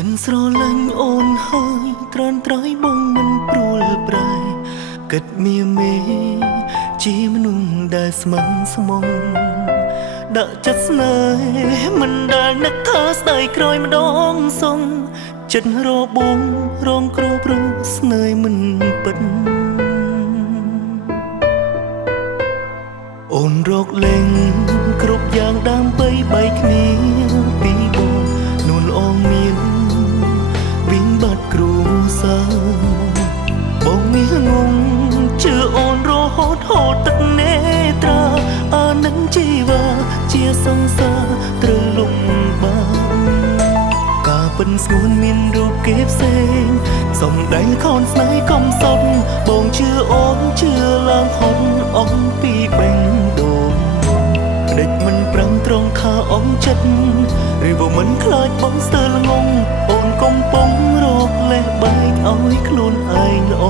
ចិនស្រឡាញ់អូនហើយត្រានត្រៃបងមិនព្រួលប្រែគិតមៀមេជាមនុស្សដែលស្មឹងស្មងដាក់ចិត្តស្នេហ៍មិនដែលនឹកថាស្ដាយក្រោយម្ដងសងចិត្តរបួងរងគ្រោះព្រោះស្នេហ៍មិនពិតអូនរកលេងគ្រប់យ៉ាងដើម្បីបែកគ្នាពីបងនួនល្អមានវិញបាត់គ្រួសារបងនេះងងជឿអូនរហូតហូតទឹកនេត្រាអានឹងជីវ៉ាជាសង្សារត្រូវលំបាកការពិនស្ងួនមានរូបគេផ្សេងសំដែងខនស្នេហ៍កំសត់បងជឿអូនជឿឡើងហត់អងពីបេងដូងដេចមិនប្រឹងត្រង់ថាអងចិត្តឬបើមិនខ្លាចបងស្ទើរល្ងងអូនកំពុងរកលេះបែកឲ្យខ្លួនឯងល្អ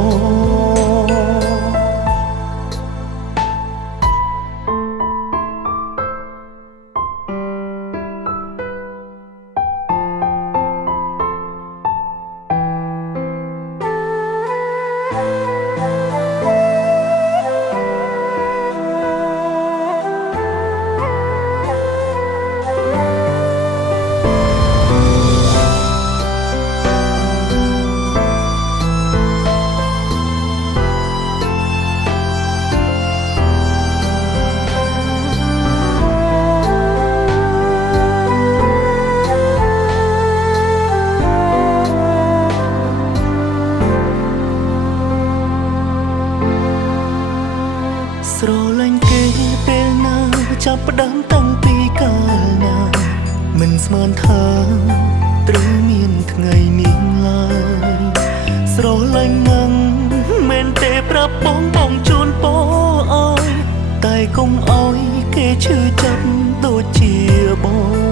ស្រឡាញ់គេពេលណាចាប់ផ្ដើមតាំងពីកាលណាមិនស្មានថាត្រូវមានថ្ងៃនេះឡើយស្រឡាញ់នឹងមិនទេប្រាប់បងបងជូនពរអើយតែកុំអោយគេឈឺចាប់ដូចជាប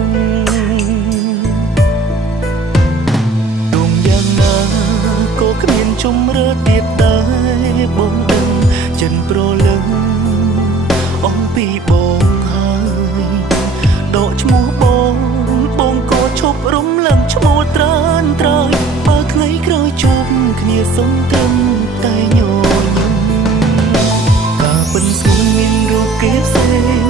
ងដួងយ៉ាងណាក៏គ្មានជំរឿទៀតដែរបងដឹងចិនប្រលឹងអងពីបងហើយដកឈ្មោះបងក៏ឈប់រំលឹងឈ្មោះត្រានត្រៃបើថ្ងៃក្រោយជួបគ្នាសុំត្រឹមតែញញឹមការពិនស្ងួនមានរូបគេផ្សេង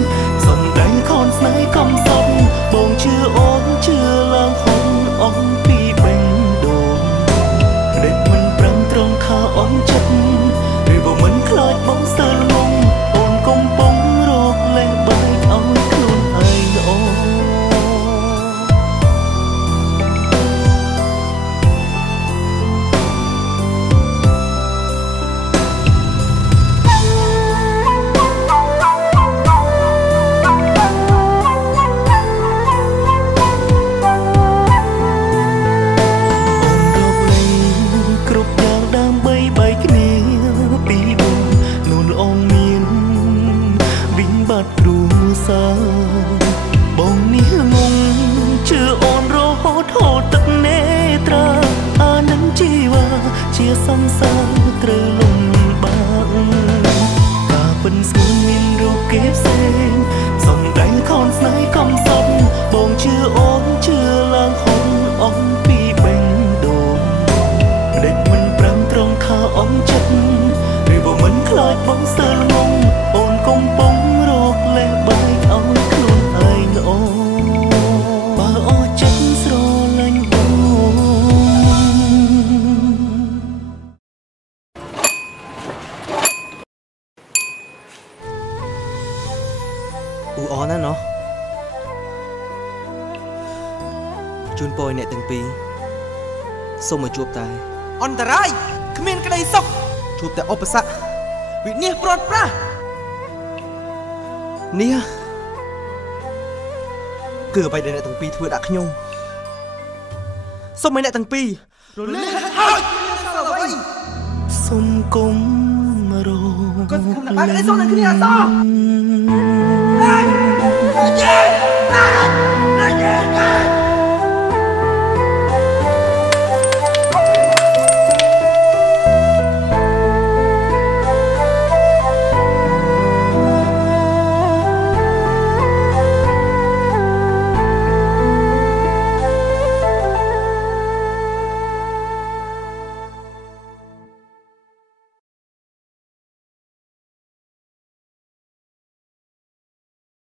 សំដែងខនស្នេហ៍កំសត់បងជឿអូនជឿឡើងហត់អងពីបេងដូងដេចមិនប្រឹងត្រង់ថាអន់ចិត្តឬបើមិនខ្លាចបងស្ទើរល្ងងអូនកំពុងរកលេះបែកឲ្យខ្លួនឯងល្អបងនេះងងជឿអូនរហូតហូតទឹកនេត្រាអានឹងជីវ៉ាជាសង្សារត្រូវលំបាកការពិនស្ងួនមានរូបគេផ្សេងសំដែងខនស្នេហ៍កំសត់បងជឿអូនជឿឡើងហត់អងពីបេងដូងដេចមិនប្រឹងត្រង់ថាអងចិត្តឬបើមិនខ្លាចបងស្ទើរល្ងងអូនកំពុងរកលេះបែកឲ្យខ្លួនឯងល្អបើអស់ចិត្តស្រឡាញ់អូអណាណោះជូនពរអ្នកទាំងពីរសូមមកជួបតែអន្តរាយគ្មានក្តីសុខជួបតែឧបសគ្គវិនាសព្រាត់ប្រាសនេះគឺអ្វីដែលអ្នកទាំងពីរធ្វើដាក់ខ្ញុំសូមឲ្យអ្នកទាំងពីររលាហើយសោះអ្វីសូមគុំរងក៏ខំណាស់បែបនេះសូមតែគ្នាអសោះ